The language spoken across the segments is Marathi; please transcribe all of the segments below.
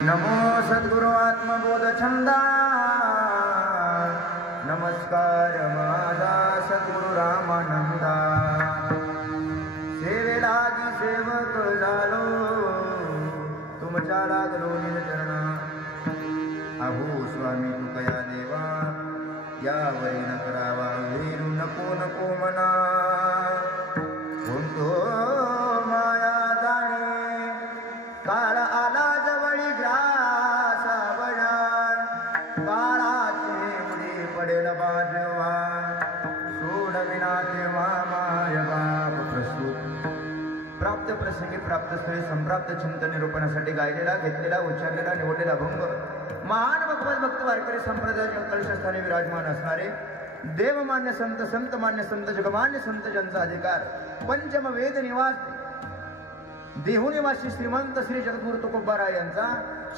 नमो सद्गुरु आत्मबोध छंदा नमस्कार माझा सद्गुरु रामानंदा सेवेलागी सेवक झालो तुमच्या लागलो निचरणा अहो स्वामी तुकया देवा यावरी न करावा वेरू नको नको मना कोणतो माया जाणे काळ आला जवळी ग्रास बळान काळाचे मुडी पडेल बाजवा सोडविना तेव्हा माय बाप प्रस्तुत प्राप्त प्रसंगी प्राप्त स्थळी संप्राप्त चिंतन निरूपणासाठी गायलेला घेतलेला उच्चारलेला निवडलेला भंग महान भगवत भक्त वारकरी संप्रदायाच्या कलशस्थानी विराजमान असणारे देवमान्य संत संत मान्य संत जगमान्य संत ज्यांचा अधिकार पंचम वेद निवास देहुनिवासी श्रीमंत श्री जगद्गुरु तुकोबाराय यांचा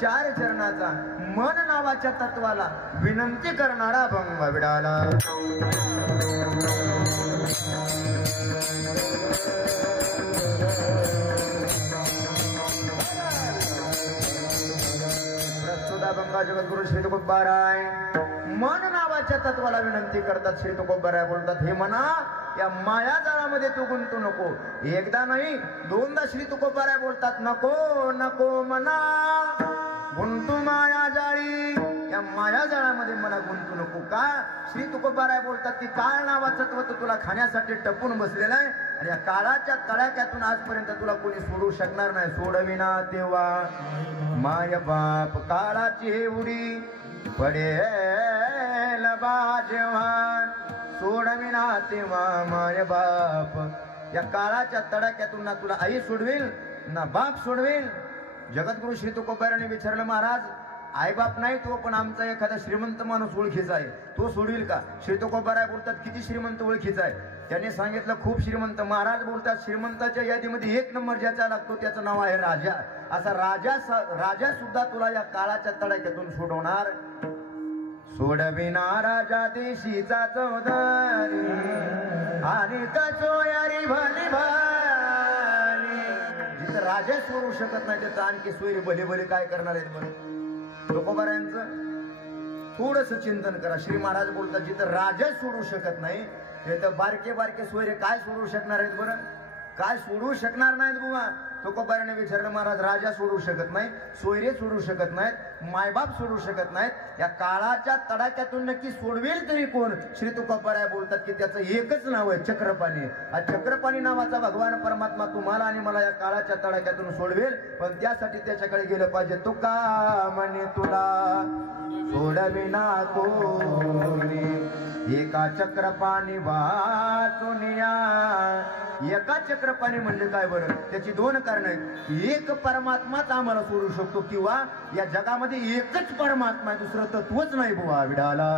चार चरणाचा मन नावाच्या तत्वाला विनंती करणारा भंग विडाला प्रस्तुता भंगा जगद्गुरु श्री तुकोबाराय मन नावाच्या तत्वाला विनंती करतात. श्री तुकोबाराय बोलतात, हे मना या माया जाळामध्ये तू गुंतू नको. एकदा नाही दोनदा श्री तुकोबाराय बोलतात, नको नको मना गुंतू माया जाळी, या माया जाळामध्ये मला गुंतू नको. का? श्री तुकोबाराय बोलतात की काळ नावाचं तत्व तुला खाण्यासाठी टपून बसलेलं आहे आणि या काळाच्या तळाक्यातून आजपर्यंत तुला कोणी सोडू शकणार नाही. सोडविना तेव्हा माय बाप काळाची हे उडी पडेल बाजेवान सोडविना तेव्हा माय बाप या काळाच्या तडाक्यातून ना तुला आई सोडवेल ना बाप सोडवेल. जगद्गुरु श्री तुकोबाराने विचारलं, महाराज आई बाप नाही तो पण आमचा एखादा श्रीमंत माणूस ओळखीचा आहे, तो सोडविल का? श्री तुकोबाराय बोलतात, किती श्रीमंत ओळखीचा आहे? त्याने सांगितलं, खूप श्रीमंत. महाराज बोलतात, श्रीमंताच्या यादीमध्ये एक नंबर ज्याचा लागतो त्याचं नाव आहे राजा. असा राजा सुद्धा तुला या काळाच्या तडाक्यातून सोडवणार. सोडविना राजा देशीचा चौधारी आणि कचोयारी भली भाली. जिथं राजा सोडू शकत नाही तिथं आणखी सोयरी भले भले काय करणार आहेत बरं? तुकोबारायांचं थोडस चिंतन करा. श्री महाराज बोलतात, जिथं राजा सोडू शकत नाही तिथं बारके बारके सोयरे काय सोडू शकणार आहेत बरं? काय सोडू शकणार नाहीत बुवा. तुकोबाराने विचारलं, महाराज राजा सोडू शकत नाही, सोयरे सोडू शकत नाहीत, मायबाप सोडू शकत नाहीत, या काळाच्या तडाक्यातून नक्की सोडवेल तरी कोण? श्री तुकोबाराय बोलतात की त्याचं एकच नाव आहे, चक्रपाणी. हा चक्रपाणी नावाचा भगवान परमात्मा तुम्हाला आणि मला या काळाच्या तडाक्यातून सोडवेल, पण त्यासाठी त्याच्याकडे गेलं पाहिजे. तुका म्हणे तुला सोडविना कोणी एका चक्रपाणी वाचून या. एका चक्रपाणी म्हणजे काय बरं? त्याची दोन कारण आहेत. एक परमात्माच आम्हाला सोडू शकतो किंवा या जगामध्ये एकच परमात्मा आहे, दुसरं तत्वच नाही बुवा विडाला.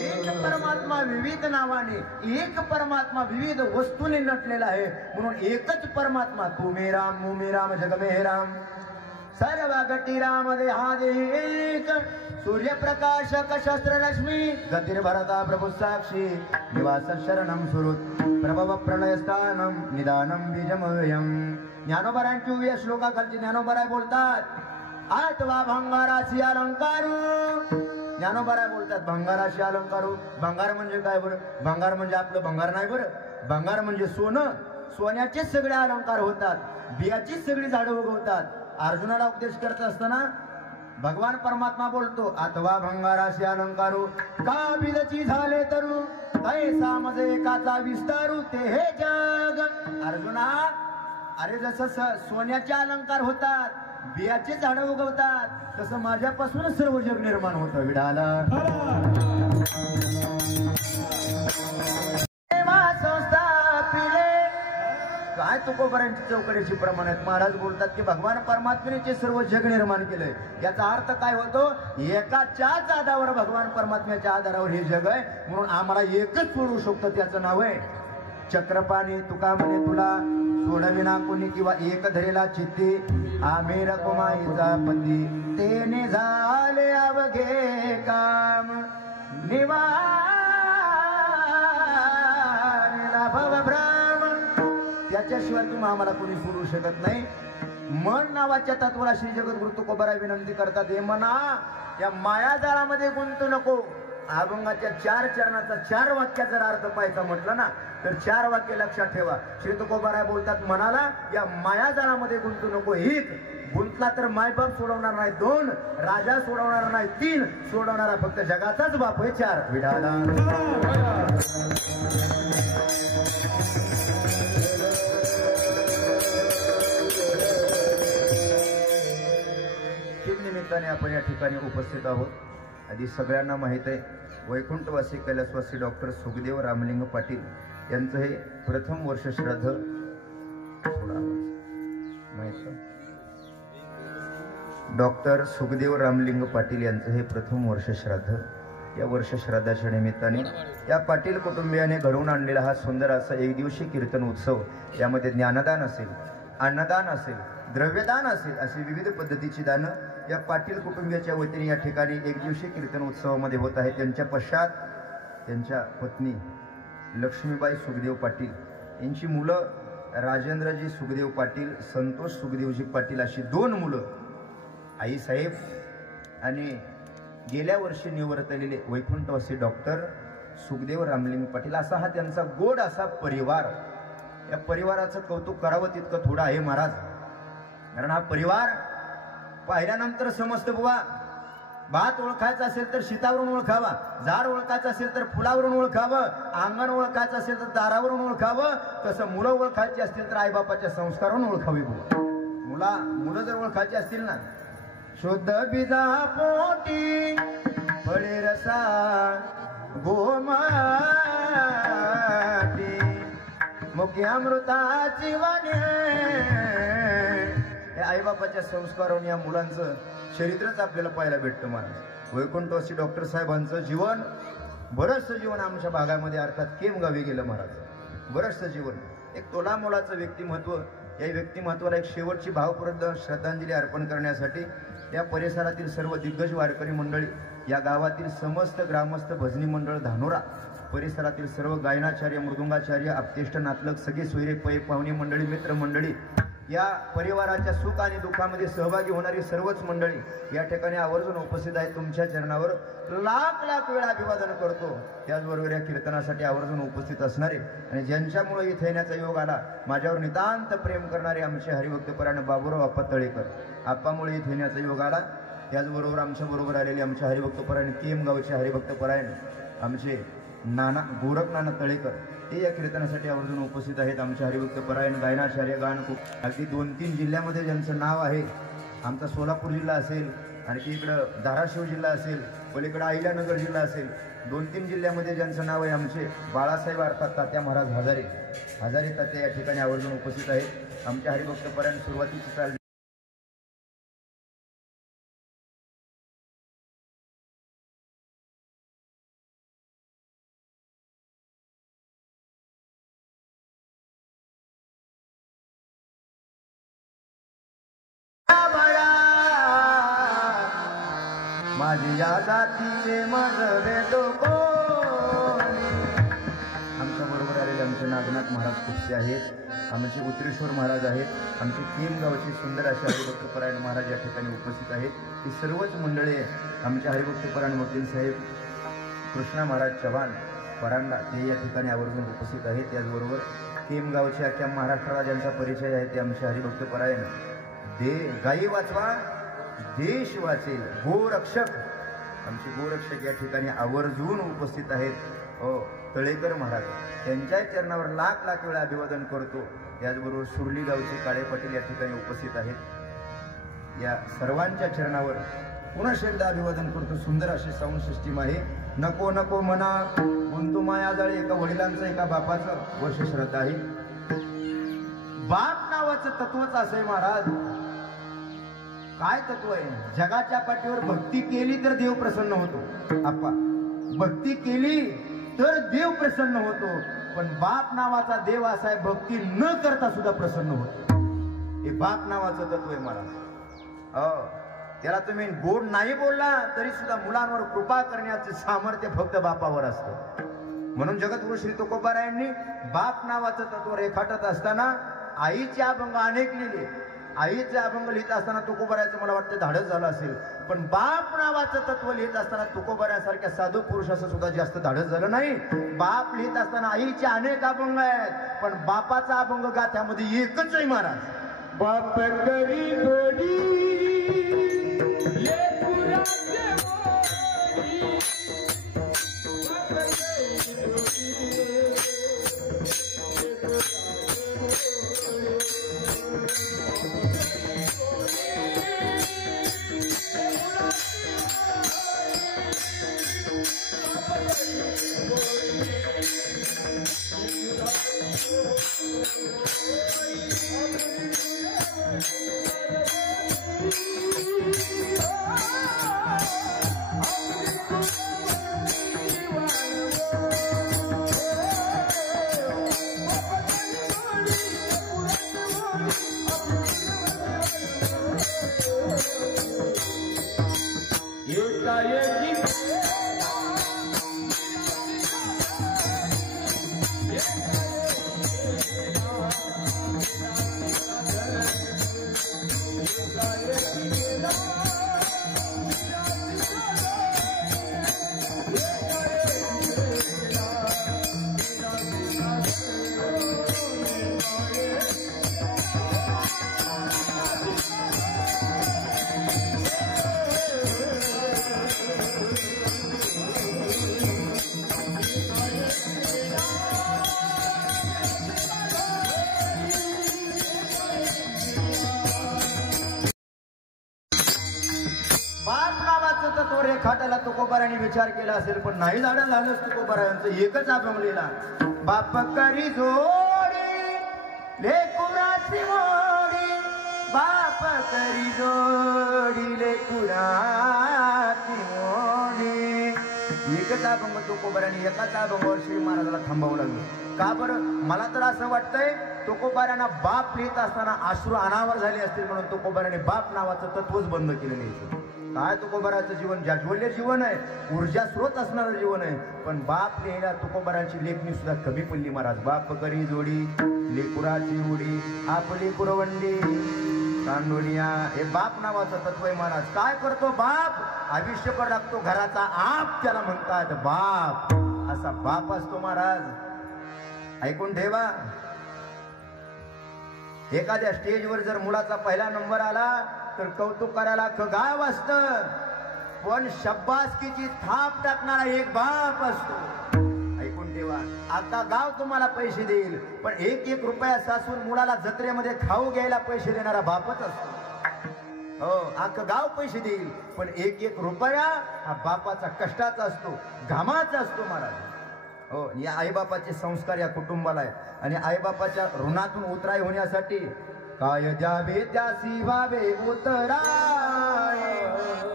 एक परमात्मा विविध नावाने, एक परमात्मा विविध वस्तूने नटलेला आहे, म्हणून एकच परमात्मा. तू मे राम मू मे राम जग मे राम सर्व गटी राम देहा एक. सूर्यप्रकाशक शस्त्रलक्ष्मी गतिर्भरता प्रभु साक्षी निवास शरणम सुरुत प्रभव प्रलयस्थानम निदानम बीजमयम. ज्ञानोबरांची उभ्या श्लोकाखालची ज्ञानोबराय बोलतात, आतवा भंगाराशी अलंकारू. ज्ञानोबराय बोलतात, भंगाराशी अलंकारू. भंगार म्हणजे काय बरं? भंगार म्हणजे आपलं भंगार नाही बरं. भंगार म्हणजे सोनं. सोन्याचेच सगळे अलंकार होतात, बियाचीच सगळी झाडं उगवतात. अर्जुनाला उपदेश करत असताना भगवान परमात्मा बोलतो, अथवा भंगाराशी अलंकारू का बिदची झाले तरू तैसा मजे एकाचा विस्तारू ते हे जग. अर्जुना, अरे जसं सोन्याचे अलंकार होतात, बियाचे झाडं उगवतात, तसं माझ्यापासूनच सर्व जग निर्माण होतं विडाला. काय तुकोबारांची चौकडीची प्रमाणात महाराज बोलतात की भगवान परमात्म्याने सर्व जग निर्माण केलंय. याचा अर्थ काय होतो? एकाच्याच आधारावर भगवान परमात्म्याच्या आधारावर हे जग आहे, म्हणून आम्हाला एकच सोडू शकतो, त्याचं नाव आहे चक्रपाणी. तुका म्हणे तुला सोडविना कोणी किंवा एक धरेला चित्ती आम्ही रकुमाईचा पती तेने झाले अवघे काम निवारला भवभ्रम. त्याच्याशिवाय केल्याशिवाय तुम्ही आम्हाला कोणी सोडू शकत नाही. मन नावाच्या तत्वाला श्री जगद्गुरु तुकोबाराय विनंती करतात, हे म्हणा या मायाजाळामध्ये गुंतू नको. अभंगाच्या 4 चरणाचा 4 वाक्याचा अर्थ पाहायचा म्हटलं ना तर 4 वाक्य लक्षात ठेवा. श्री तुकोबाराय बोलतात मनाला या मायाजाळामध्ये गुंतू नको. एक गुंतला तर मायबाप सोडवणार नाही, 2 राजा सोडवणार नाही, 3 सोडवणारा फक्त जगाचाच बाप आहे, 4 विठाला. निमित्ताने आपण या ठिकाणी उपस्थित आहोत. आधी सगळ्यांना माहित आहे वैकुंठवासी कैलासवासी डॉक्टर सुखदेव रामलिंग पाटील यांचं हे प्रथम वर्ष श्राद्ध. डॉक्टर सुखदेव रामलिंग पाटील यांचं हे प्रथम वर्ष श्राद्ध. या वर्ष श्राद्धाच्या निमित्ताने या पाटील कुटुंबियाने घडवून आणलेला हा सुंदर असा एक दिवसीय कीर्तन उत्सव, यामध्ये ज्ञानदान असेल, अन्नदान असेल, द्रव्यदान असेल, अशी विविध पद्धतीची दानं या पाटील कुटुंबियाच्या वतीने या ठिकाणी एक दिवसीय कीर्तन उत्सवामध्ये होत आहे. त्यांच्या पश्चात त्यांच्या पत्नी लक्ष्मीबाई सुखदेव पाटील, यांची मुलं राजेंद्रजी सुखदेव पाटील, संतोष सुखदेवजी पाटील, अशी 2 मुलं, आईसाहेब आणि गेल्या वर्षी निवर्तलेले वैकुंठवासी डॉक्टर सुखदेव रामलिंग पाटील, असा हा त्यांचा गोड असा परिवार. या परिवाराचं कौतुक करावं तितकं थोडं आहे महाराज. कारण हा परिवार पाहिल्यानंतर समजतं बुवा, भात ओळखायचा असेल तर शीतावरून ओळखावा, झाड ओळखायचं असेल तर फुलावरून ओळखावं, अंगण ओळखायचं असेल तर दारावरून ओळखावं, तसं मुलं ओळखायची असतील तर आईबापाच्या संस्कारावरून ओळखावी बुवा. मुलं जर ओळखायची असतील ना, शुद्ध बीजा पोटी फळे रसा गोमाटी मुख्य अमृताची वाणी, या आईबापाच्या संस्कारावरून या मुलांचं चरित्रच आपल्याला पाहायला भेटतं महाराज. वैकुंठवासी डॉक्टर साहेबांचं जीवन, बरंचसं जीवन आमच्या भागामध्ये अर्थात केम गावी गेलं महाराज. बरंचसं जीवन, एक तोला मोलाचं व्यक्तिमत्व. या व्यक्तिमत्वाला एक शेवटची भावपूर्ण श्रद्धांजली अर्पण करण्यासाठी या परिसरातील सर्व दिग्गज वारकरी मंडळी, या गावातील समस्त ग्रामस्थ, भजनी मंडळ, धानोरा परिसरातील सर्व गायनाचार्य, मृदुंगाचार्य, आपतेष्ट, नातलग, सगळे सोयरे, पै पाहुणे मंडळी, मित्र मंडळी, या परिवाराच्या सुख आणि दुःखामध्ये सहभागी होणारी सर्वच मंडळी या ठिकाणी आवर्जून उपस्थित आहेत. तुमच्या चरणावर लाख लाख वेळा अभिवादन करतो. त्याचबरोबर या कीर्तनासाठी आवर्जून उपस्थित असणारे आणि ज्यांच्यामुळे इथे येण्याचा योग आला, माझ्यावर नितांत प्रेम करणारे आमचे हरिभक्तपरायण बाबूराव आप्पा तळेकर, आप्पामुळे इथे येण्याचा योग आला. त्याचबरोबर आमच्या बरोबर आलेले आमचे हरिभक्तपरायण केम गावचे हरिभक्तपरायण आमचे नाना गोरख नाना तळेकर, ते या कीर्तनासाठी आवर्जून उपस्थित आहेत. आमचे हरिभक्तपरायण गायनाचार्य, गाणकोप, अगदी 2-3 जिल्ह्यामध्ये ज्यांचं नाव आहे. आमचा सोलापूर जिल्हा असेल, आणखी इकडं धाराशिव जिल्हा असेल, पलीकडं अहिल्यानगर जिल्हा असेल, 2-3 जिल्ह्यामध्ये ज्यांचं नाव आहे आमचे बाळासाहेब अर्थात तात्या महाराज हजारे तात्या या ठिकाणी आवर्जून उपस्थित आहेत. आमच्या हरिभक्तपरायण सुरुवातीची चाल माझी या जातीचे मजवे तो कोणी. आमच्या बरोबर आलेले आमचे नागनाथ महाराज खुपसे आहेत, आमचे उत्तरेश्वर महाराज आहेत, आमचे केम गावचे सुंदर असे हरिभक्तपरायण महाराज या ठिकाणी उपस्थित आहेत. ही सर्वच मंडळी आमचे हरिभक्तपरायण वकील साहेब कृष्णा महाराज चव्हाण परांडा, ते या ठिकाणी आवर्जून उपस्थित आहेत. त्याचबरोबर केम गावचे अख्ख्या महाराष्ट्राला ज्यांचा परिचय आहे ते आमचे हरिभक्तपरायण गायी वाचवा देश वाचेल गोरक्षक, आमचे गोरक्षक या ठिकाणी आवर्जून उपस्थित आहेत. तळेकर महाराज, त्यांच्या चरणावर लाख लाख वेळा अभिवादन करतो. त्याचबरोबर सुरली गावचे काळे पाटील या ठिकाणी उपस्थित आहेत. या सर्वांच्या चरणावर पुन्हा एकदा अभिवादन करतो. सुंदर अशी साऊंड सिस्टीम आहे. नको नको मना गुंतू मायाजाळी, एका वडिलांचं एका बापाचं वर्ष श्राद्ध आहे. बाप नावाचं तत्वच असं आहे महाराज. काय तत्व आहे? जगाच्या पाठीवर भक्ती केली तर देव प्रसन्न होतो. आप्पा, भक्ती केली तर देव प्रसन्न होतो. पण बाप नावाचा देव असा आहे, भक्ती न करता सुद्धा प्रसन्न होतो. हे बाप नावाचं तत्व आहे महाराज. त्याला तुम्ही गोड नाही बोलला तरी सुद्धा मुलांवर कृपा करण्याचे सामर्थ्य फक्त बापावर असतं. म्हणून जगद्गुरु श्री तुकोबारायांनी बाप नावाचं तत्व रेखाटत असताना आईचे अभंग अनेक लिहिले. आईचे अभंग लिहित असताना तुकोबारायचं मला वाटतं धाडस झालं असेल, पण बाप नावाचं तत्व लिहित असताना तुकोबारासारख्या साधू पुरुषाचं सुद्धा जास्त धाडस झालं नाही. बाप लिहित असताना आईचे अनेक अभंग आहेत, पण बापाचा अभंग गाथ्यामध्ये एकच आहे महाराज. बाप करी गोडी रेखाटाला तुकोबाराने विचार केला असेल, पण नाही झालं झालंच. तुकोबारायांचं एकच अभंग लिहिला. बाप करी जोडी लेकुराची मोडी, बाप करी जोडी लेकुराची मोडी. एकच अभंग तुकोबाराने एकाच अभंगावर श्री महाराजाला थांबावं लागलं. का बरं? मला तर असं वाटतंय तुकोबारांना बाप लिहित असताना अश्रू अनावर झाले असतील, म्हणून तुकोबाराने बाप नावाचं तत्वच बंद केलं नाही. काय तुकोबाराचं जीवन जाज्वल्य जीवन आहे, ऊर्जा स्रोत असणारं जीवन आहे, पण बाप लिहिला तुकोबारांची लेखणी सुद्धा कमी पडली महाराज. बाप करी जोडी लेकुराची उडी, आपली कुरवंडी कांडोनिया. हे बाप नावाचं तत्व आहे महाराज. काय करतो बाप? आयुष्यभर लागतो घराचा आप, त्याला म्हणतात बाप. असा बाप असतो महाराज. ऐकून ठेवा. एखाद्या स्टेजवर जर मुलाचा पहिला नंबर आला तर कौतुक करायला अख्खं गाव असतं, पण शब्बासकीची थाप टाकणारा एक बाप असतो. ऐकून ठेवा. आता गाव तुम्हाला पैसे देईल, पण एक एक रुपया सासून मुलाला जत्रेमध्ये खाऊ घ्यायला पैसे देणारा बापच असतो. हो, अख्खं गाव पैसे देईल, पण एक एक रुपया हा बापाचा कष्टाचा असतो, घामाचा असतो महाराज. हो, या आईबापाचे संस्कार या कुटुंबाला आहेत, आणि आईबापाच्या ऋणातून उतराई होण्यासाठी काय द्यावे त्यासी व्हावे उतराय,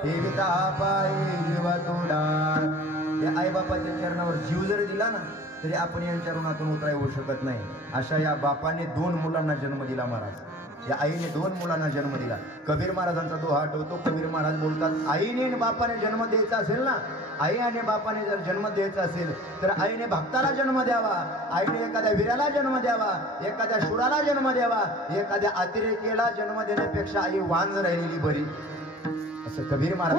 ठेविता पायी जीव तोडा. या आईबापाच्या चरणावर जीव जरी दिला ना, तरी आपण यांच्या ऋणातून उतराई होऊ शकत नाही. अशा या बापाने 2 मुलांना जन्म दिला महाराज. या आईने 2 मुलांना जन्म दिला. कबीर महाराजांचा दोहा आठवतो. कबीर महाराज बोलतात, आईने आणि बापाने जन्म द्यायचा असेल ना, आई आणि बापाने जर जन्म द्यायचा असेल तर आईने भक्ताला जन्म द्यावा, आईने एखाद्या वीराला जन्म द्यावा, एखाद्या शूराला जन्म द्यावा. एखाद्या अतिरेकीला जन्म देण्यापेक्षा आई वांज राहिलेली बरी, असं कबीर महाराज.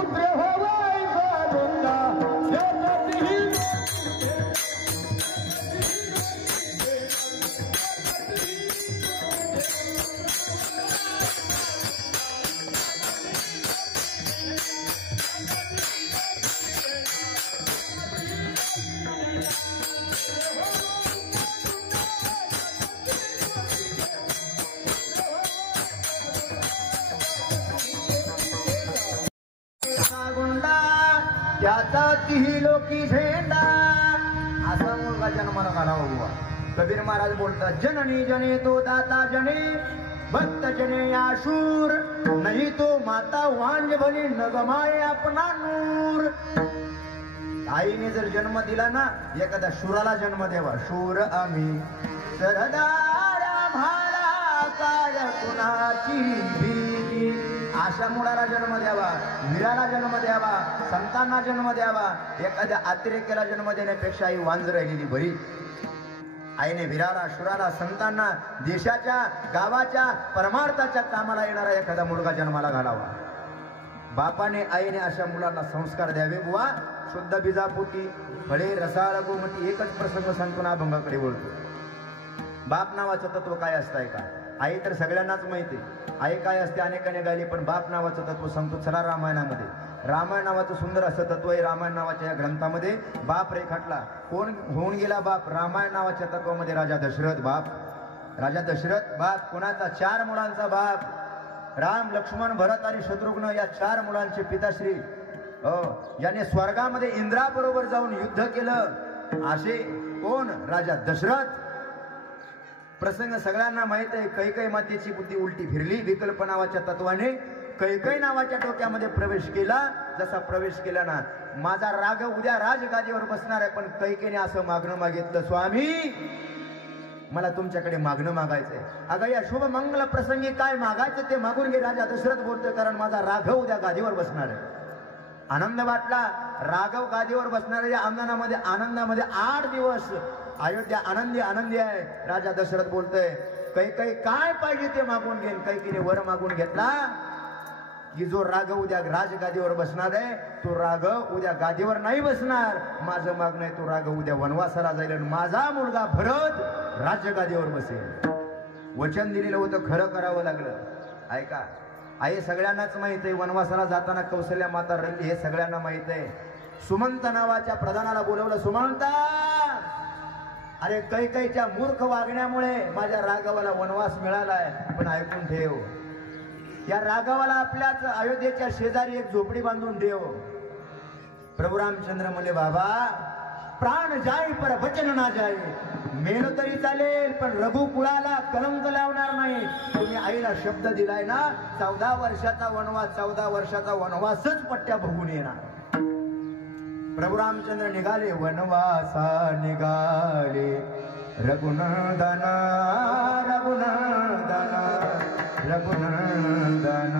त्याचा तिही लोकी झेंडा, असा मुलगा जन्माला घालावा बुवा. कबीर महाराज बोलतात, जननी जने तो दाता जने, भक्त जने आशूर, नाही तो माता वांज भली नगमाय आपला नूर. आईने जर जन्म दिला ना, एखाद्या शूराला जन्म द्यावा. शूर आम्ही सरदार आम्हाला काय कुणाची भीती, अशा मुलाला जन्म द्यावा, वीराला जन्म द्यावा, संतांना जन्म द्यावा. एखाद्या अतिरेक्याला जन्म देण्यापेक्षा आई वांज राहिलेली बरी. आईने वीराला शुराला संतांना देशाच्या गावाच्या परमार्थाच्या कामाला येणारा एखादा मुलगा जन्माला घालावा. बापाने आईने अशा मुलांना संस्कार द्यावे. बुवा शुद्ध बीजापोटी फळे रसाळ गोमटी एकच प्रसंग सांगतो ना अभंगाकडे बोलतो. बाप नावाचं तत्व काय असतंय का? आई तर सगळ्यांनाच माहिती आई काय असते अनेकाने गायली, पण बाप नावाचं तत्व सांगतो. चला रामायणामध्ये रामायण नावाचं सुंदर असं तत्व आहे. रामायण नावाच्या या ग्रंथामध्ये बाप रेखाटला. कोण होऊन गेला बाप? रामायण नावाच्या तत्वामध्ये राजा दशरथ बाप. राजा दशरथ बाप कोणाचा? 4 मुलांचा बाप. राम लक्ष्मण भरत आणि शत्रुघ्न या 4 मुलांचे पिताश्री. याने स्वर्गामध्ये इंद्राबरोबर जाऊन युद्ध केलं असे कोण? राजा दशरथ. प्रसंग सगळ्यांना माहित आहे. कैकई मातेची बुद्धी उलटी फिरली. विकल्प नावाच्या तत्वाने कैकई नावाच्या डोक्यामध्ये प्रवेश केला. जसा प्रवेश केला ना, माझा राघव उद्या राजगादीवर बसणार आहे, पण कैकेने असं मागणं मागितलं, स्वामी मला तुमच्याकडे मागणं मागायचंय. अगं या शुभ मंगल प्रसंगी काय मागायचं ते मागून घे. राजा दशरथ बोलतोय, कारण माझा राघव उद्या गादीवर बसणार आहे. आनंद वाटला. राघव गादीवर बसणार आहे या आनंदामध्ये 8 दिवस अयोध्या आनंदी आनंदी आहे. राजा दशरथ बोलतोय, कैकई काय पाहिजे ते मागून घेईन. कैकीने वर मागून घेतला की जो राघव उद्या राजगादीवर बसणार आहे तो राघव उद्या गादीवर नाही बसणार. माझं मागणं आहे, तो राघव उद्या वनवासाला जाईल आणि माझा मुलगा भरत राज्यगादीवर बसेल. वचन दिलेलं होतं, खरं करावं लागलं. ऐका, आई सगळ्यांनाच माहित आहे. वनवासाला जाताना कौशल्या माता रंगली हे सगळ्यांना माहित आहे. सुमंत नावाच्या प्रधानाला बोलवलं. सुमंता, अरे कैकईच्या मूर्ख वागण्यामुळे माझ्या राघवाला वनवास मिळालाय, पण ऐकून ठेव, या राघवाला आपल्याच अयोध्येच्या शेजारी एक झोपडी बांधून ठेव. प्रभू रामचंद्र म्हणले, बाबा प्राण जाई पर वचन ना जाई. मेलो तरी चालेल, पण रघुकुळाला कलंक लावणार नाही. तुम्ही आईला शब्द दिलाय ना, 14 वर्षाचा वनवास, 14 वर्षाचा वनवासच पट्ट्या बघून येणार. प्रभू रामचंद्र निघाले वनवासा निघाले. रघुनंदन रघुनंदन रघुनंदन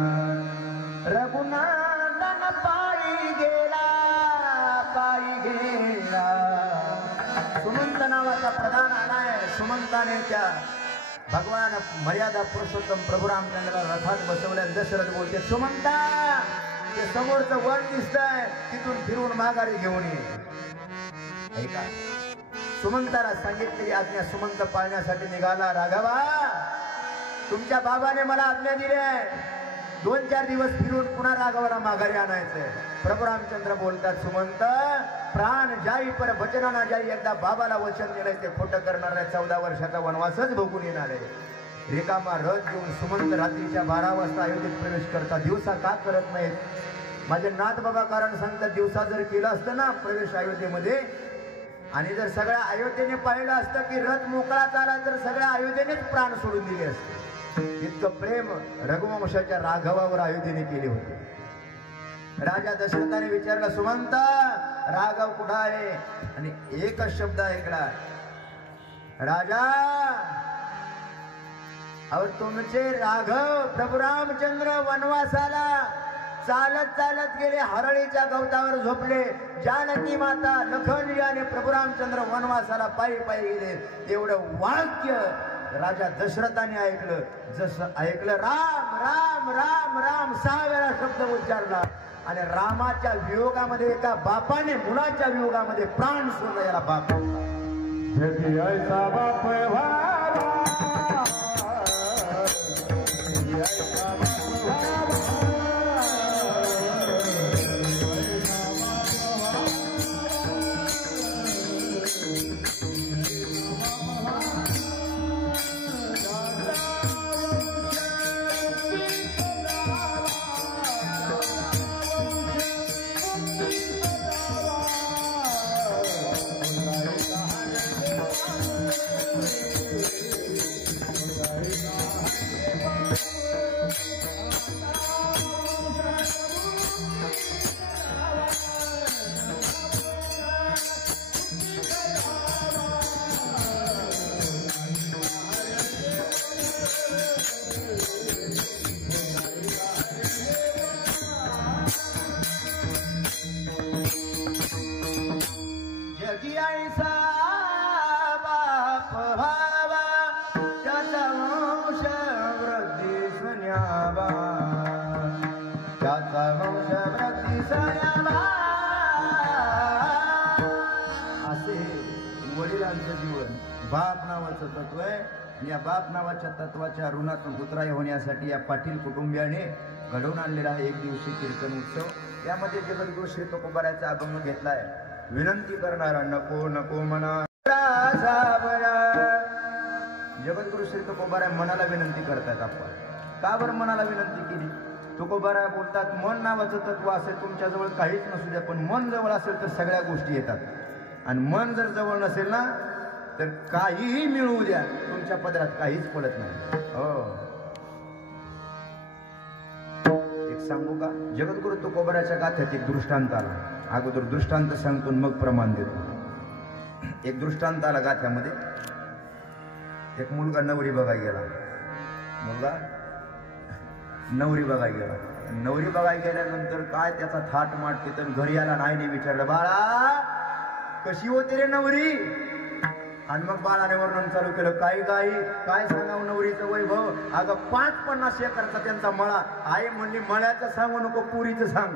रघुनंदन पायी गेला सुमंत नावाचा प्रधान आलाय. सुमंताने त्या भगवान मर्यादा पुरुषोत्तम प्रभू रामचंद्राला रथात बसवल्या. दशरथ बोलते, सुमंता ते समोरचं वन दिसतंय, तिथून फिरून माघारी घेऊन ये. ऐका, सुमंताला सांगितलेली आज्ञा सुमंत पाळण्यासाठी निघाला. राघवा, तुमच्या बाबाने मला आज्ञा दिली आहे, 2-4 दिवस फिरून पुन्हा राघवाला माघारी आणायचंय. प्रभू रामचंद्र बोलतात, सुमंत प्राण जाई पर वचन ना जाई. एकदा बाबाला वचन दिलंय ते खोटं करणार आहे. 14 वर्षाचा वनवासच भोगून येणार आहे. रिकामा रथ घेऊन सुमंत रात्रीच्या 12 वाजता अयोध्येत प्रवेश करतात. दिवसा का करत नाहीत? माझे नाथ बाबा कारण सांगतात, दिवसा जर केलं असतं ना प्रवेश अयोध्येमध्ये, आणि जर सगळ्या अयोध्येने पाहिलं असतं की रथ मोकळा झाला, तर सगळ्या अयोध्येनेच प्राण सोडून दिले असते. इतकं प्रेम रघुवंशाच्या राघवावर अयोध्येने केले होते. राजा दशरथाने विचारलं, सुमंत राघव कुठं आहे? आणि एकच शब्द ऐकला, राजा अहो तुमचे राघव प्रभू रामचंद्र वनवासाला चालत चालत गेले. हरळीच्या गवतावर झोपले. जानकी माता लखन आणि प्रभू रामचंद्र वनवासाला पायी पायी गेले. एवढं वाक्य राजा दशरथाने ऐकलं. जसं ऐकलं, राम राम राम राम 6 वेळा शब्द उच्चारला. आणि रामाच्या वियोगामध्ये एका बापाने मुलाच्या वियोगामध्ये प्राण सोडला. याला बाप बाबा त्याचा वंश वृद्धी सयावा. असे वडिलांचं जीवन बाप नावाचं तत्व आहे. आणि या बाप नावाच्या तत्वाच्या ऋणातून उतराई होण्यासाठी या पाटील कुटुंबियाने घडवून आणलेला आहे एक दिवशी कीर्तन उत्सव. यामध्ये जगद्गुरु श्री तुकोबाराचा अभंग घेतलाय. विनंती करणारा नको नको म्हणा. जगद्गुरु श्री तुकोबाराय मनाला विनंती करतात. आपण का बरं मनाला विनंती केली? तुकोबाराय बोलतात मन नावाचं तत्व असेल तुमच्याजवळ काहीच नसू द्या, पण मन जवळ असेल तर सगळ्या गोष्टी येतात. आणि मन जर जवळ नसेल ना तर काहीही मिळवू द्या तुमच्या पदरात काहीच पडत नाही. हो, एक सांगू का? जगद्गुरु तुकोबाराच्या गाथ्यात एक दृष्टांत आला. अगोदर दृष्टांत सांगतो मग प्रमाण देतो. एक दृष्टांत आला गाथ्यामध्ये. एक मुलगा नवरी बघायला गेला. मुलगा नवरी बघायला गेला. नवरी बघायला गेल्यानंतर काय त्याचा थाट माट तिथं घरी आला. नाही विचारलं बाळा कशी होते रे नवरी. आणि मग बाळाने वर्णन चालू केलं. काय सांगावं नवरीचं वैभव. अगं 50-50 एकरचा त्यांचा मळा. आई म्हणली मळ्याचं सांगू नको पुरीचं सांग.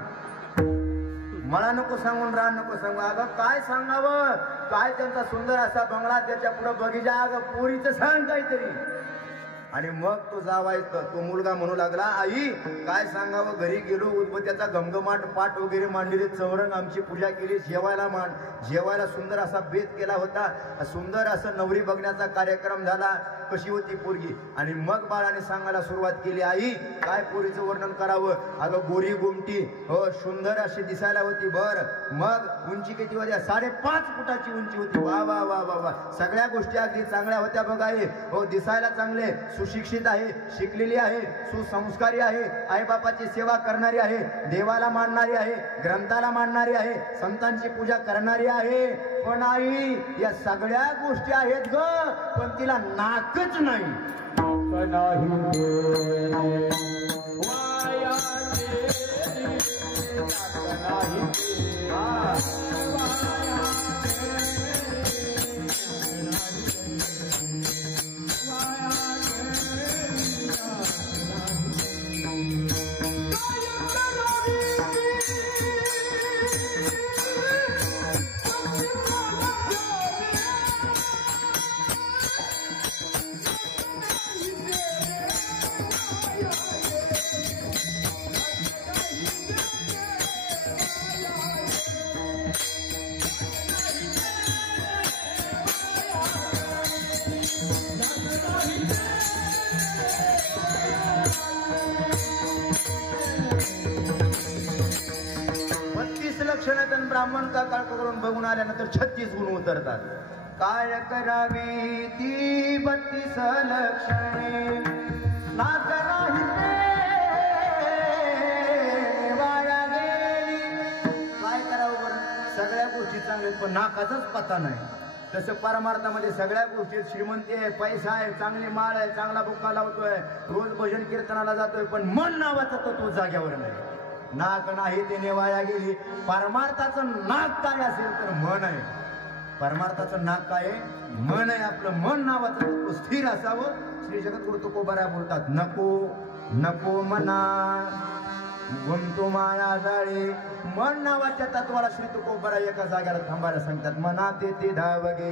मला नको सांगून रान नको सांगू. अगं काय सांगावं. काय त्यांचा सुंदर असा बंगला त्याच्या पुढे बगीचा. अगं पोरीचं सांग काहीतरी. आणि मग तो जावायचा तो मुलगा म्हणू लागला आई काय सांगावं. घरी गेलो उदबत्याचा घमघमाट पाठ वगैरे मांडलेले चौरंग आमची पूजा केली. जेवायला सुंदर असा बेत केला होता. सुंदर असं नवरी बघण्याचा कार्यक्रम झाला. कशी होती पोरगी. आणि मग बाळाने सांगायला सुरुवात केली आई काय पोरीचं वर्णन करावं. अगं गोरी गुमटी हो सुंदर अशी दिसायला होती. बर मग उंची किती होत्या. 5.5 फुटाची उंची होती. वा वा वा वा वा. सगळ्या गोष्टी अगदी चांगल्या होत्या बघ आई. हो दिसायला चांगले सुशिक्षित आहे शिकलेली आहे सुसंस्कारी आहे आई बापाची सेवा करणारी आहे देवाला मानणारी आहे ग्रंथाला मानणारी आहे संतांची पूजा करणारी आहे. पण आई या सगळ्या गोष्टी आहेत ग पण तिला नाकच नाही. ब्राह्मण का काळ करून बघून आल्यानंतर 36 गुण उतरतात. काय करावी ती 32 लक्षणे ना करावी वाया गेली. काय करावं बरं. सगळ्या गोष्टी चांगल्या पण नाकाचाच पत्ता नाही. तसं परमार्थामध्ये सगळ्या गोष्टी श्रीमंती आहे पैसा आहे चांगली माळ आहे चांगला बुक्का लावतोय रोज भजन कीर्तनाला जातोय पण मन नावाचं तत्व जाग्यावर नाही. नाक नाही त्याने वाया गेली. परमार्थाचं नाक काय असेल तर मन आहे. परमार्थाचं नाक काय आहे मन आहे. आपलं मन नावाचं तत्व स्थिर असावं. श्री जगद्गुरु तुकोबाराय बोलतात नको नको मना गुंतू माया जाळे. मन नावाच्या तत्वाला श्री तुकोबाराय एका जाग्याला थांबायला सांगतात. मना ते धाव गे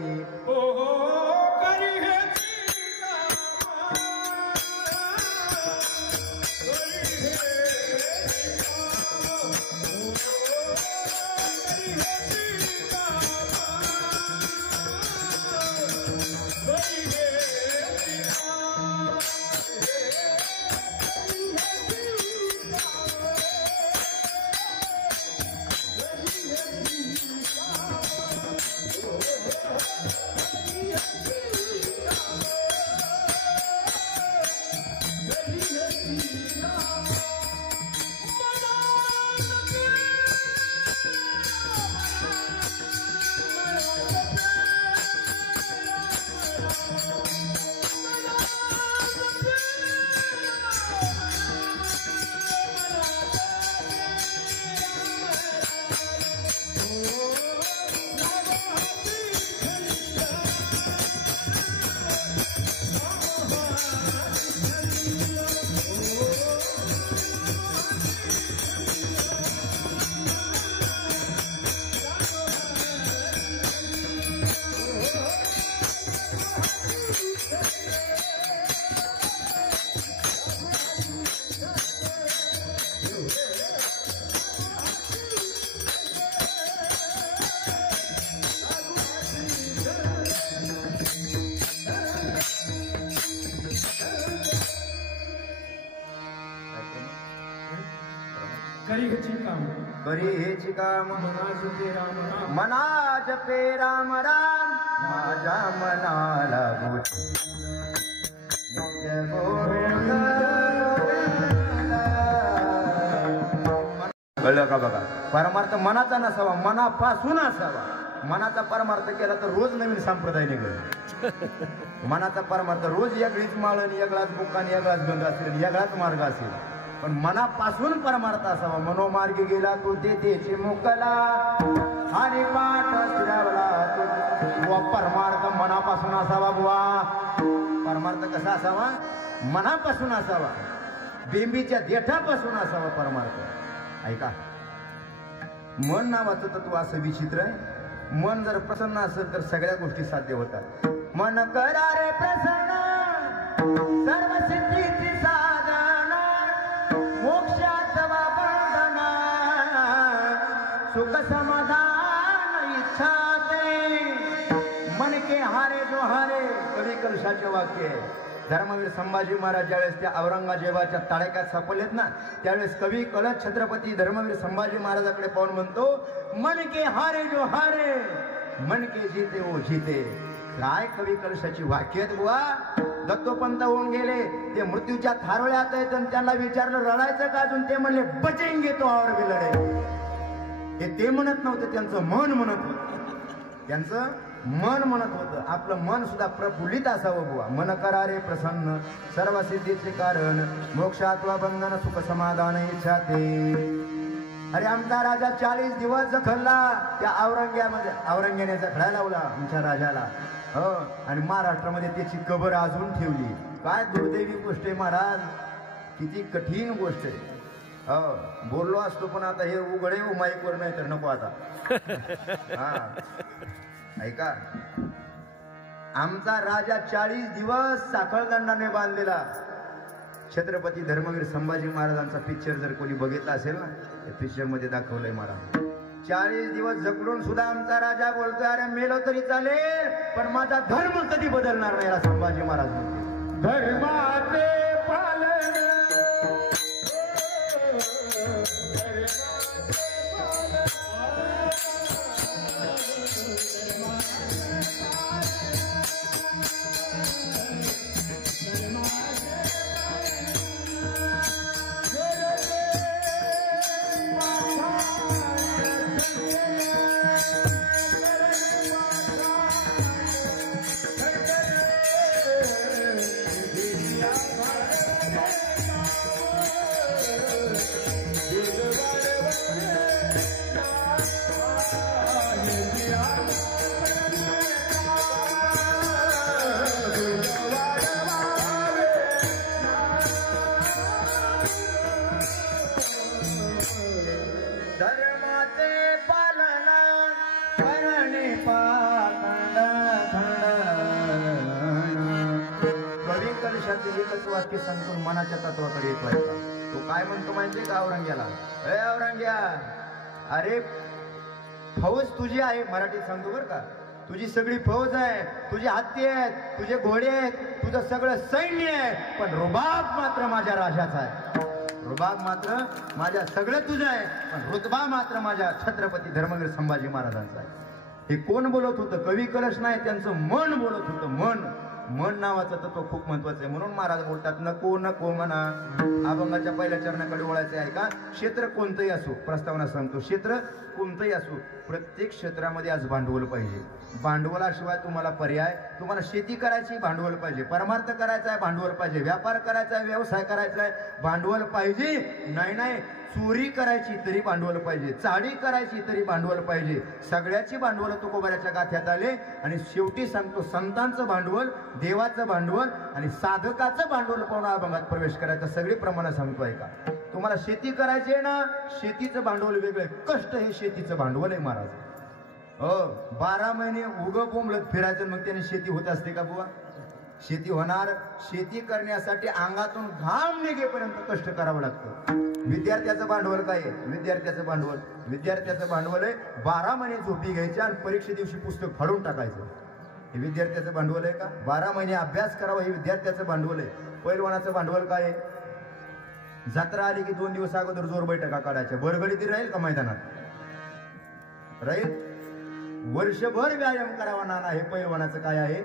Yeah. करी हेची काम करी हेची काम मना जपे राम राम मना जपे राम राम माझ्या मनाला गोडी नित्य गोविंद कळलं का बघा परमार्थ मनाचा नसावा मनापासून असावा मनाचा परमार्थ केला तर रोज नवीन संप्रदाय निघेल मनाचा परमार्थ रोज वेगळीच माळण वेगळाच बुक्का वेगळाच गंध असेल वेगळाच मार्ग असेल पण मनापासून परमार्थ असावा मनोमार्गी गेला तो तेचे मुकला आणि पाठ शिरावला तो परमार्थ मनापासून असावा बुवा परमार्थ कसा असावा मनापासून असावा बिंबीच्या देठापासून असावा परमार्थ ऐका मन नावाचं तत्व असं विचित्र आहे मन जर प्रसन्न असेल तर सगळ्या गोष्टी साध्य होतात मन करा रे प्रसन्न सर्व सिद्धीची साधन मोक्षाचं बंधन सुख समाधान इच्छा ते मन के हारे जो हारे कवी कलशाचे वाक्य आहे धर्मवीर संभाजी महाराज ज्यावेळेस त्या औरंगजेबाच्या ताळ्यात सापडलेत ना त्यावेळेस कवी कलश छत्रपती धर्मवीर संभाजी महाराजाकडे पाहून म्हणतो मन के हारे जो हारे मन के जीते वो जीते काय कवी कलशाची वाक्य आहेत बुवा दत्तोपंत होऊन गेले ते मृत्यूच्या थारोळ्यात आहेत आणि त्यांना विचारलं रडायचं का अजून ते म्हणले बचेंगे तो और भी लढे ते म्हणत नव्हतं त्यांचं मन म्हणत होतं त्यांचं मन म्हणत होतं आपलं मन सुद्धा प्रफुल्लित असावं बुवा मन करा रे प्रसन्न सर्व सिद्धीचे कारण मोक्षात्वा बंधन सुख समाधान इच्छा ते अरे आमचा राजा 40 दिवस जखडला त्या औरंग्याने जखडा लावला आमच्या राजाला हो आणि महाराष्ट्रामध्ये त्याची कबर अजून ठेवली काय दुर्दैवी गोष्ट आहे महाराज किती कठीण गोष्ट आहे हो बोललो असतो पण आता हे उघडे माईकवर नाही तर नको आता हा ऐका आमचा राजा 40 दिवस साखळदंडाने बांधलेला छत्रपती धर्मवीर संभाजी महाराजांचा पिक्चर जर कोणी बघितला असेल ना त्या पिक्चर मध्ये दाखवलंय मला 40 दिवस जगडून सुद्धा आमचा राजा बोलतोय अरे मेलो तरी चालेल पण माझा धर्म कधी बदलणार नाही याला संभाजी महाराज म्हणते धर्माचे पालन एकच वाक्य सांगतो मनाच्या तत्वाकडे येतो ऐका तो काय म्हणतो माहितीये का औरंग्याला ए औरंग्या अरे फौज तुझी आहे मराठीत सांगतो बरं का तुझी सगळी फौज आहे तुझे हत्ती आहेत तुझे घोडे आहेत तुझं सगळं सैन्य आहे पण रुबाब मात्र माझ्या राजाचा आहे रुबाब मात्र माझ्या सगळं तुझं आहे पण रुतबा मात्र माझ्या छत्रपती धर्मवीर संभाजी महाराजांचा आहे हे कोण बोलत होतं कवी कलश नाही त्यांचं मन बोलत होतं मन नावाचं तत्व खूप महत्वाचं आहे म्हणून महाराज बोलतात नको नको म्हणा अभंगाच्या पहिल्या चरणाकडे वळायचं आहे का क्षेत्र कोणतंही असो प्रस्तावना सांगतो क्षेत्र कोणतंही असो प्रत्येक क्षेत्रामध्ये आज भांडवल पाहिजे भांडवलाशिवाय तुम्हाला पर्याय तुम्हाला शेती करायची भांडवल पाहिजे परमार्थ करायचा आहे भांडवल पाहिजे व्यापार करायचा आहे व्यवसाय करायचा आहे भांडवल पाहिजे नाही चोरी करायची तरी भांडवल पाहिजे चाडी करायची तरी भांडवल पाहिजे सगळ्याची भांडवल तुकोबाऱ्याच्या गाथ्यात आले आणि शेवटी सांगतो संतांचं भांडवल देवाचं भांडवल आणि साधकाचं भांडवल पाहून अभंगात प्रवेश करायचा सगळी प्रमाण सांगतो ऐका तुम्हाला शेती करायची आहे ना शेतीचं भांडवल वेगळं कष्ट हे शेतीचं भांडवल आहे महाराज हो 12 महिने उगं बोंबलत फिरायचं मग त्याने शेती होत असते का बुवा शेती होणार शेती करण्यासाठी अंगातून घाम निघेपर्यंत कष्ट करावं लागतं विद्यार्थ्याचं भांडवल काय आहे विद्यार्थ्याचं भांडवल आहे 12 महिने झोपी घ्यायची आणि परीक्षे दिवशी पुस्तक फाडून टाकायचं हे विद्यार्थ्याचं भांडवल आहे का 12 महिने अभ्यास करावा हे विद्यार्थ्याचं भांडवल आहे पैलवानाचं भांडवल काय आहे जत्रा आली की 2 दिवस अगोदर जोर बैठका काढायच्या. बरगडी ती राहील का मैदानात? राहील. वर्षभर व्यायाम करावा नाना. हे पैलवानाचं काय आहे?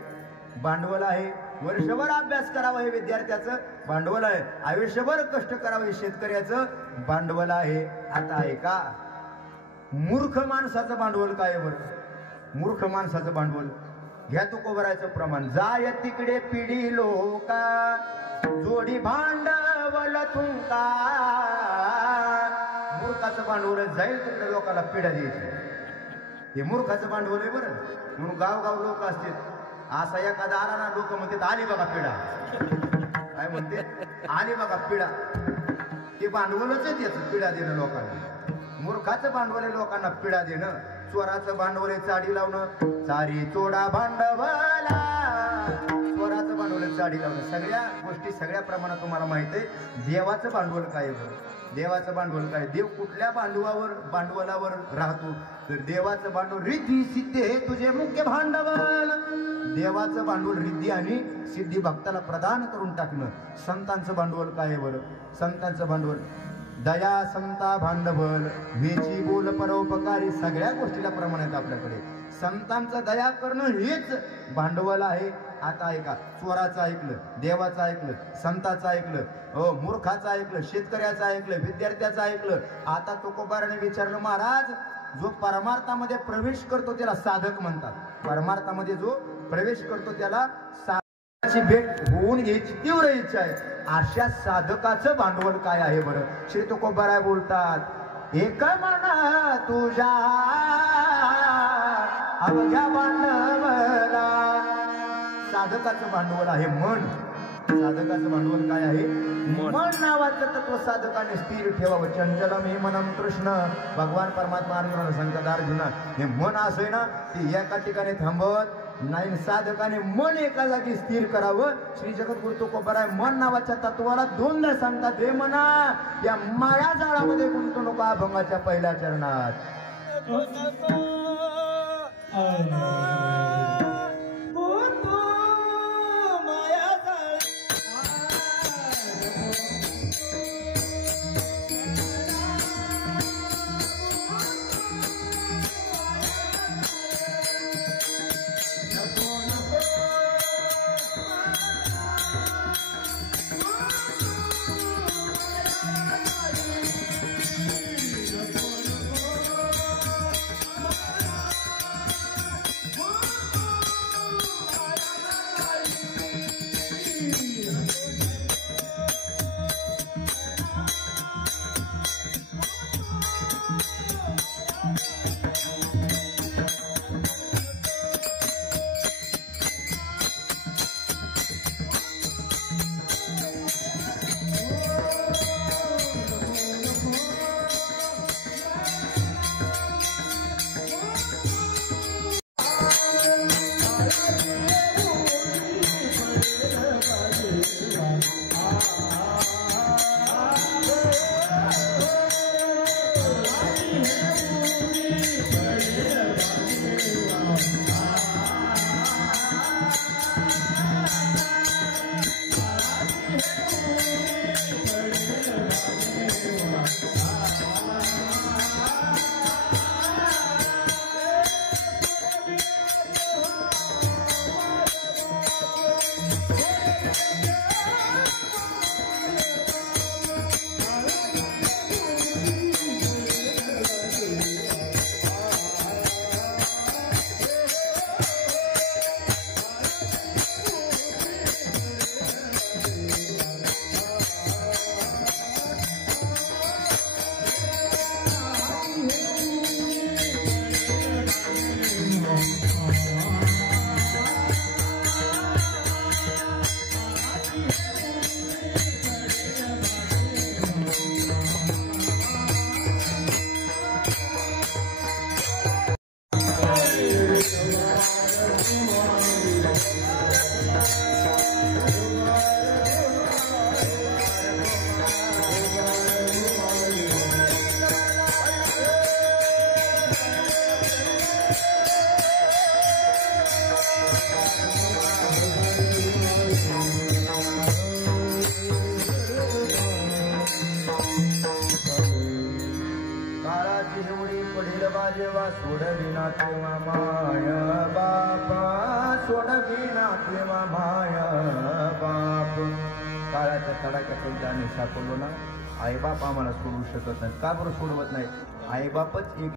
भांडवल आहे. वर्षभर अभ्यास करावा हे विद्यार्थ्याचं भांडवल आहे. आयुष्यभर कष्ट करावं हे शेतकऱ्याचं भांडवल आहे. आता आहे का मूर्ख माणसाचं भांडवल काय आहे बरं? मूर्ख माणसाचं भांडवल घ्या तुकोबरायचं प्रमाण. जाय तिकडे पिढी लोका जोडी भांडवल तुमका. मूर्खाचं भांडवल जाईल तिकडे लोकांना पिढ्या द्यायची. हे मूर्खाचं भांडवल आहे बरं. म्हणून गावगाव लोक असतील. असा एखादा आला ना लोक म्हणते आली बघा पिढा. काय म्हणते? आली बघा पिढा. ते भांडवलच आहे त्याचं पिढा देणं लोकांना. मूर्खाचं भांडवल आहे लोकांना पिढा देणं. चोराचं भांडवल आहे चाडी लावणं. चारी चोडा भांडवला. चोराचं भांडवल आहे चाडी लावणं. सगळ्या गोष्टी सगळ्या प्रमाणात तुम्हाला माहित आहे. देवाचं भांडवल काय आहे? देवाचं भांडवल काय? देव कुठल्या भांडवलावर राहतो? तर देवाचं भांडवल रिद्धी सिद्धी हे तुझे मुख्य भांडवल. देवाचं भांडवल रिद्धी आणि सिद्धी भक्ताला प्रदान करून टाकणं. संतांचं भांडवल काय आहे बरं? संतांचं भांडवल दया संता भांडवल वेची बोल परोपकारी. सगळ्या गोष्टीला प्रमाण आहेत आपल्याकडे. संतांचं दया करणं हेच भांडवल आहे. आता ऐका. चोराचं ऐकलं, देवाचं ऐकलं, संताचं ऐकलं, मूर्खाचं ऐकलं, शेतकऱ्याचं ऐकलं, विद्यार्थ्याचं ऐकलं. आता तुकोबाराने विचारलं महाराज जो परमार्थामध्ये प्रवेश करतो त्याला साधक म्हणतात. परमार्थामध्ये जो प्रवेश करतो त्याला साधकाची भेट होऊन घ्यायची तीव्र इच्छा आहे. अशा साधकाचं भांडवल काय आहे बरं? श्री तुकोबाराय बोलतात एक म्हणा तुझ्या अवघ्या भांडवला. साधकाचं भांडवल आहे मन. साधकाचं भांडवल काय आहे? मन नावाचं तत्व साधकाने स्थिर ठेवावं. चंचलम हे मनम कृष्ण. भगवान परमात्मा अर्जुनाला सांगतात अर्जुना हे मन असं आहे ना ते एका ठिकाणी थांबवत नाही. साधकाने मन एका जागी स्थिर करावं. श्री जगद्गुरु तुकोबाराय मन नावाच्या तत्वाला 2दा सांगतात. हे म्हणा या माया जाळामध्ये गुंतू नको अभंगाच्या पहिल्या चरणात. What? जेव्हा जेव्हा सोडविना तेव्हा माय बाप सोडविना तेव्हा माय बाप काळाच्या तडाख्यातून ज्याने सापडलो ना आईबाप आम्हाला सोडवू शकत नाही. का बरं सोडवत नाही? आईबापच एक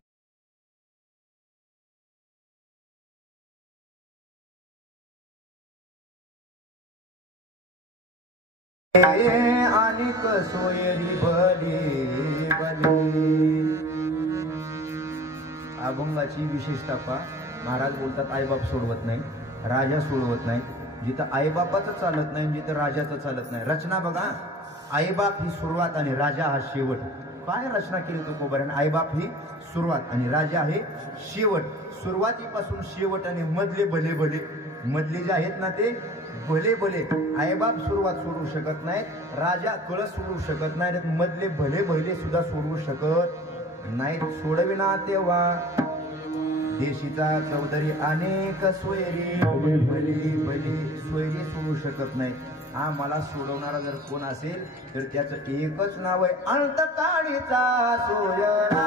आणि सोयरी भली भली. अभंगाची विशेषता पहा. महाराज बोलतात आईबाप सोडवत नाही, राजा सोडवत नाही. जिथं आईबापाचं चालत नाही जिथं राजाचं चालत नाही. रचना बघा, आईबाप ही सुरुवात आणि राजा हा शेवट. काय रचना केली तो कोबऱ्याने? आईबाप ही सुरुवात आणि राजा आहे शेवट. सुरुवातीपासून शेवट आणि मधले भले भले. मधले जे आहेत ना ते भले भले. आईबाप सुरुवात सोडवू शकत नाहीत, राजा कळस सोडवू शकत नाहीत, मधले भले भले सुद्धा सोडवू शकत नाहीत. सोडविना तेव्हा देशीचा चौधरी अनेक सोयरी भली भली. सोयरी सोडवू शकत नाही. हा मला सोडवणारा जर कोण असेल तर त्याचं एकच नाव आहे अंतकाळीचा सोयरा.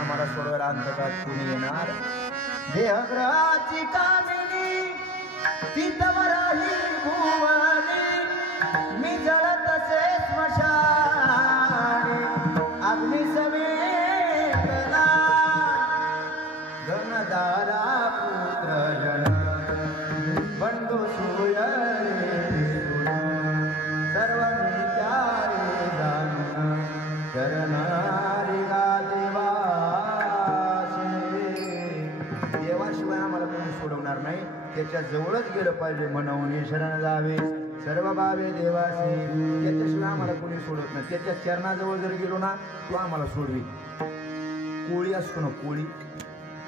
आम्हाला सोडवायला अंतकाळात कुणी येणार? देहग्रहाची कामिनी तिथवरही भुवनी मी जळत असे स्मशानी अग्नी समेतला धनदारा पुत्र जन बंधू सूय सर्वांनी त्यारे जाणून चरणारी गा देवाशिवाय आम्हाला कोणी सोडवणार नाही. त्याच्या जवळच गेलं पाहिजे म्हणून शरण जावे सर्व भावे देवासी. त्याच्याशिवाय आम्हाला कोणी सोडत नाही. त्याच्या चरणाजवळ जर गेलो ना तो आम्हाला सोडवी. कोळी असतो ना कोळी,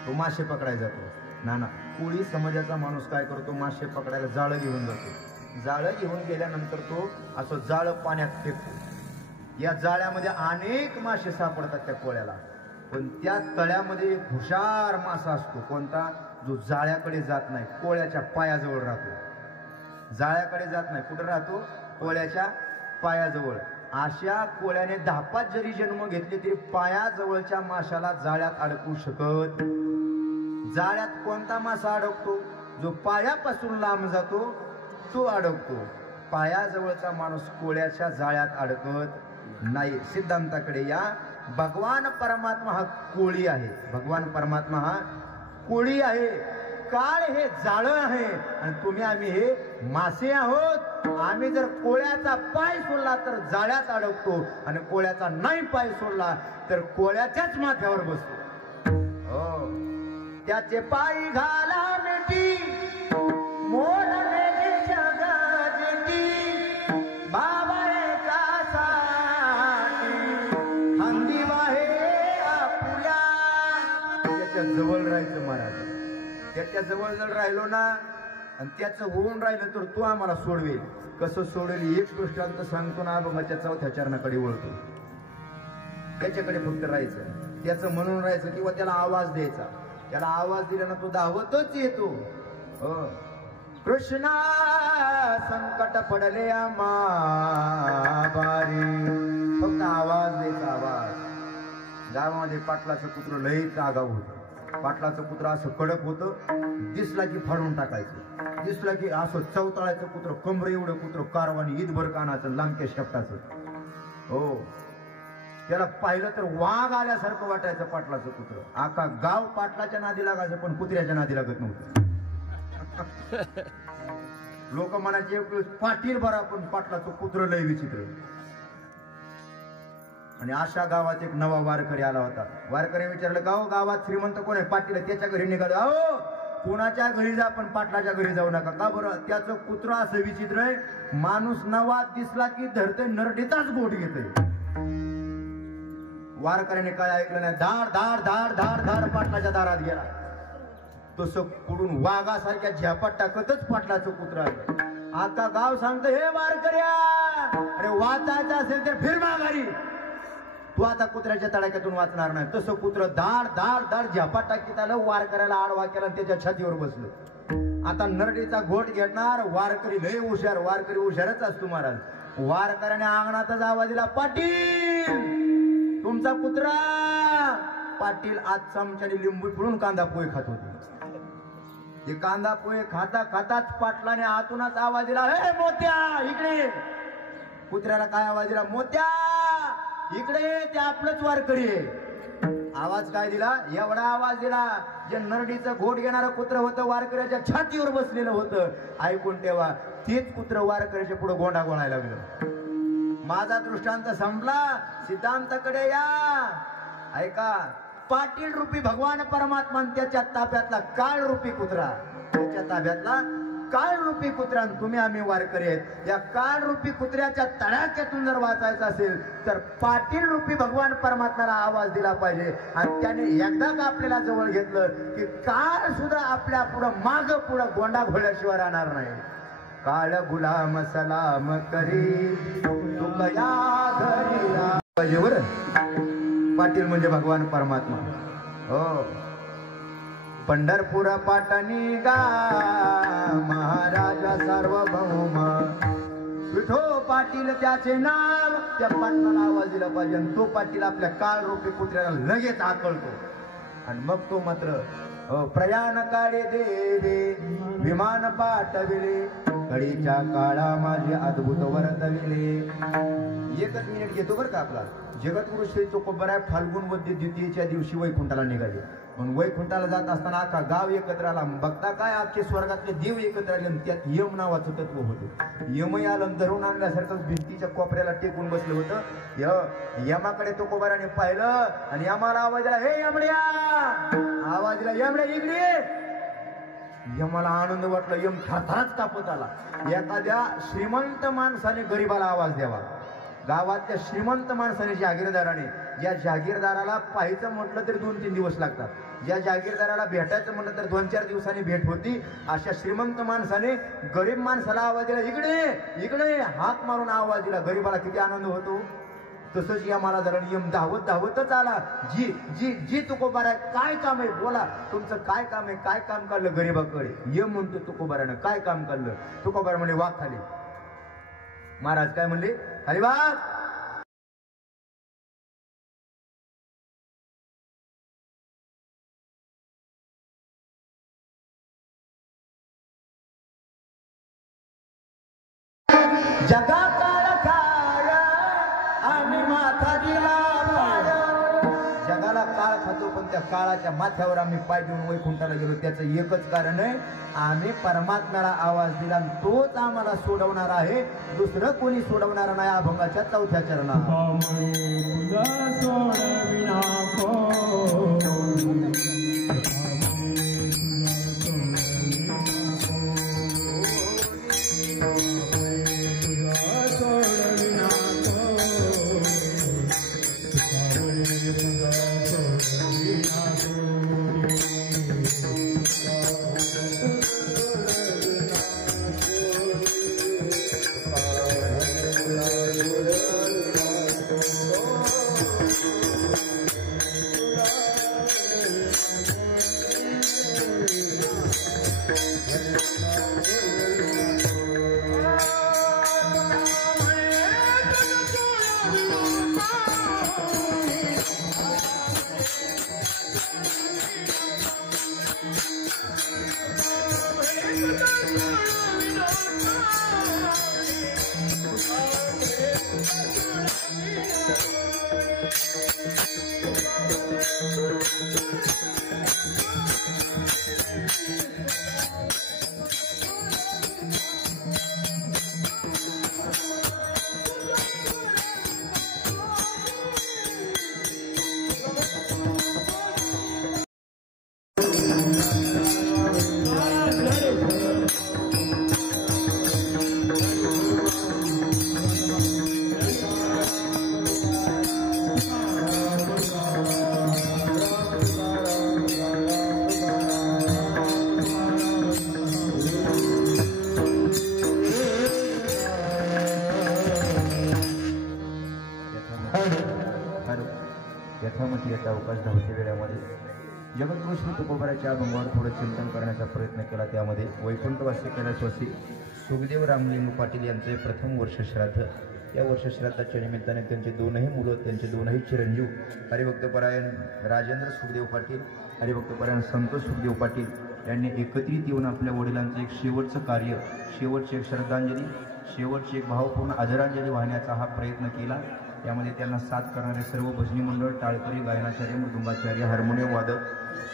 तो मासे पकडायला जातो ना. कोळी समाजाचा माणूस काय करतो? मासे पकडायला जाळं घेऊन जातो. जाळं घेऊन गेल्यानंतर तो असं जाळं पाण्यात फेकतो. या जाळ्यामध्ये अनेक मासे सापडतात त्या कोळ्याला, पण त्या तळ्यामध्ये एक हुशार मासा असतो. कोणता? जो जाळ्याकडे जात नाही, कोळ्याच्या पायाजवळ राहतो. जाळ्याकडे जात नाही, कुठं राहतो? कोळ्याच्या पायाजवळ. अशा कोळ्याने 10-5 जरी जन्म घेतले तरी पायाजवळच्या माशाला जाळ्यात अडकू शकत. जाळ्यात कोणता मासा अडकतो? जो पायापासून लांब जातो तो अडकतो. पायाजवळचा माणूस कोळ्याच्या जाळ्यात अडकत नाही. सिद्धांताकडे या. भगवान परमात्मा हा कोळी आहे. भगवान परमात्मा हा कोळी आहे. काळ हे जाळं आहे आणि तुम्ही आम्ही हे मासे आहोत. आम्ही जर कोळ्याचा पाय सोडला तर जाळ्यात अडकतो आणि कोळ्याचा नाही पाय सोडला तर कोळ्याच्याच माथ्यावर बसतो. हो, त्याचे पाय घाला मिठी मोडले जगाची बाबा एकासाठी हंदी वाहे आपुल्या. त्याच्या जवळ राहायचं महाराज. त्याच्या जवळ जर राहिलो ना आणि त्याचं होऊन राहिलं तर तो आम्हाला सोडवेल. कसं सोडवेल एक दृष्टांत सांगतो ना. अभंगाच्या 4थ्या चरणाकडे वळतो. त्याच्याकडे फक्त राहायचं, त्याचं म्हणून राहायचं किंवा त्याला आवाज द्यायचा. त्याला आवाज दिला ना तो धावतच येतो. कृष्णा संकट पडले आम्हा बारी. फक्त आवाज द्यायचा, आवाज. गावामध्ये पाटलाचं कुत्र लई आगाऊ होतं. पाटलाचं कुत्र असं कडक होतं, दिसला की फाडून टाकायचं. दिसला की असं चवताळायचं कुत्र, कमर एवढं कुत्र, कारवानी ईदभर कानाचं, लांबक्या शेपटाचं. हो, त्याला पाहिलं तर वाघ आल्यासारखं वाटायचं पाटलाचं कुत्र. आका गाव पाटलाच्या नादी लागायचं पण कुत्र्याच्या नादी लागत नव्हतं. लोक म्हणायचे पाटील बरा पण पाटलाचं कुत्र लय विचित्र. आणि अशा गावात एक नवा वारकरी आला होता. वारकरी विचारलं, गाव गावात श्रीमंत कोण आहे? पाटील. त्याच्या घरी निघालो. अहो, कोणाच्या घरी जा पण पाटलाच्या घरी जाऊ नका. का बरं? त्याचं कुत्र असं विचित्र आहे, माणूस नवा दिसला की धरते नरडीचाच गोट घेते. वारकऱ्याने काय ऐकलं नाही. धाड धाड धाड धाड धाड पाटलाच्या दारात गेला. तसं पुढून वाघासारख्या झ्यापात टाकतच पाटलाचं कुत्र आलं. आता गाव सांगतं, हे वारकऱ्या, अरे वाचायचं असेल तर फिर माघारी, तू आता कुत्र्याच्या तडाख्यातून वाचणार नाही. तसं कुत्र धाड धाड धाड झ्यापात टाकीत आलं. वारकऱ्याला आडवा केला आणि त्याच्या छातीवर बसलं. आता नरडीचा घोट घेणार. वारकरी लय हुशार. वारकरी हुशारच असतो महाराज. वारकऱ्याने अंगणातच आवाज दिला, पाटील तुमचा कुत्रा. पाटील आज चमच्याने लिंबू पिळून कांदा पोहे खात होते. ते कांदा पोहे खाता खाताच पाटलाने आतूनच आवाज दिला, हे मोत्या इकडे. कुत्र्याला काय आवाज दिला? मोत्या इकडे. ते आपलंच वारकरी आहे. आवाज काय दिला? एवढा आवाज दिला जे नरडीचं घोट घेणारं कुत्र होतं, वारकऱ्याच्या छातीवर बसलेलं होतं. ऐकून तेव्हा तेच कुत्र वारकऱ्याच्या पुढे गोंडा गोळायला लागलं. माझा दृष्टांत संपला. सिद्धांताकडे या. ऐका, पाटील रूपी भगवान परमात्मा त्याच्या ताब्यातला काळ रूपी कुत्रा. त्याच्या ताब्यातला काळ रूपी कुत्रा. तुम्ही आम्ही वारकरी आहेत. या काळ रूपी कुत्र्याच्या तडाख्यातून जर वाचायचं असेल तर पाटील रूपी भगवान परमात्म्याला आवाज दिला पाहिजे. आणि त्याने एकदा का आपल्याला जवळ घेतलं की काळ सुद्धा आपल्या पुढं माग पुढं गोंडा घोळल्याशिवाय राहणार नाही. काळ गुलाम सलाम करी तुकया घरी पाहिजे बरं. पाटील म्हणजे भगवान परमात्मा. हो, पंढरपूर पाटणी गा महाराजा सार्वभौम. विठो पाटील त्याचे नाव. त्या पाटलाला आवाज दिला पाहिजे. आणि तो पाटील आपल्या काळ रूपी कुत्र्याला लगेच आकळतो. आणि मग तो मात्र प्रयाण काळे देवे विमान पाठविले, घडीच्या काळा माझे अद्भुत वर्तविले. एकच मिनिट घेतो बरं का आपला. जगद्गुरु श्री तुकोबराय फाल्गुन वद्य द्वितीयेच्या दिवशी वैकुंठाला निघाले. म्हणून वैकुंठाला जात असताना अख्खा गाव एकत्र आला. बघता काय अख्खे स्वर्गातले देव एकत्र आले. त्यात यम नावाचं तत्व होतं. यमही आलं धरून आणल्यासारखं भिंतीच्या कोपऱ्याला टेकून बसलं होतं. यमाकडे तुकोबराने पाहिलं आणि यमाला आवाज दिला, हे यमड्या. आवाज दिला, यमड्या इकडे. यमाला आनंद वाटला. यम थरथरच कापत आला. एखाद्या श्रीमंत माणसाने गरीबाला आवाज द्यावा. गावातल्या श्रीमंत माणसाने, जागीरदाराने, ज्या जागीरदाराला पाहायचं म्हटलं तरी 2-3 दिवस लागतात, ज्या जागीरदाराला भेटायचं म्हटलं तर 2-4 दिवसांनी भेट होती, अशा श्रीमंत माणसाने गरीब माणसाला आवाज दिला, इकडे इकडे. हाक मारून आवाज दिला. गरीबाला किती आनंद होतो. तसंच या मला जरा नियम धावतच आला. जी जी जी तुकोबारा काय काम आहे बोला, तुमचं काय काम आहे, काय काम काढलं गरीबाकडे ये म्हणतो तुकोबारानं. काय काम काढलं? तुकोबारा म्हणले वाघ खाली. महाराज काय म्हणले? खाली वाघ. जगा काळ आणि माथा दिला पाय. जगाला काळ खातो पण त्या काळाच्या माथ्यावर आम्ही पाय देऊन वैकुंठाला गेलो. त्याचं एकच कारण आहे, आम्ही परमात्म्याला आवाज दिला, तोच आम्हाला सोडवणार आहे. दुसरं कोणी सोडवणार नाही. अभंगाच्या 4थ्या चरणात अवकाश धावते वेळामध्ये जगद्गुरू तुकोबाराच्या अभंगावर थोडं चिंतन करण्याचा प्रयत्न केला. त्यामध्ये वैकुंठवासी कैलासवासी सुखदेव रामलिंग पाटील यांचे प्रथम वर्ष श्राद्ध. या वर्षश्राद्धाच्या निमित्ताने त्यांचे दोनही मुलं, त्यांचे दोनही चिरंजीव हरिभक्तपरायण राजेंद्र सुखदेव पाटील, हरिभक्तपरायण संतोष सुखदेव पाटील यांनी एकत्रित येऊन आपल्या वडिलांचं एक शेवटचं कार्य, शेवटची एक श्रद्धांजली, शेवटची एक भावपूर्ण आदरांजली वाहण्याचा हा प्रयत्न केला. यामध्ये त्यांना साथ करणारे सर्व भजनी मंडळ, टाळकरी, गायनाचार्य, मृदुंगाचार्य, हार्मोनियम वादक,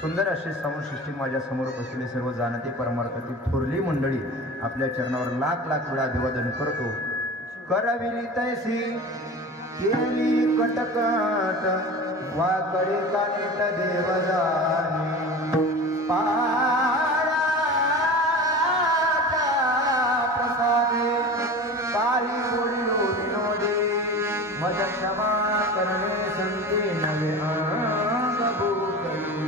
सुंदर असे साऊंड सिस्टीम, माझ्या समोर बसलेले सर्व जाणते परमार्थातील थोरली मंडळी आपल्या चरणावर लाख लाख वेळा अभिवादन करतो. करविली तैसी केली कटकट वाकडे कानिट देव जाणे पाराचा प्रसादे काही बोलिलो विनोदे मज क्षमा करणे संते नवे अंग भूकली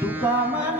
तुका मन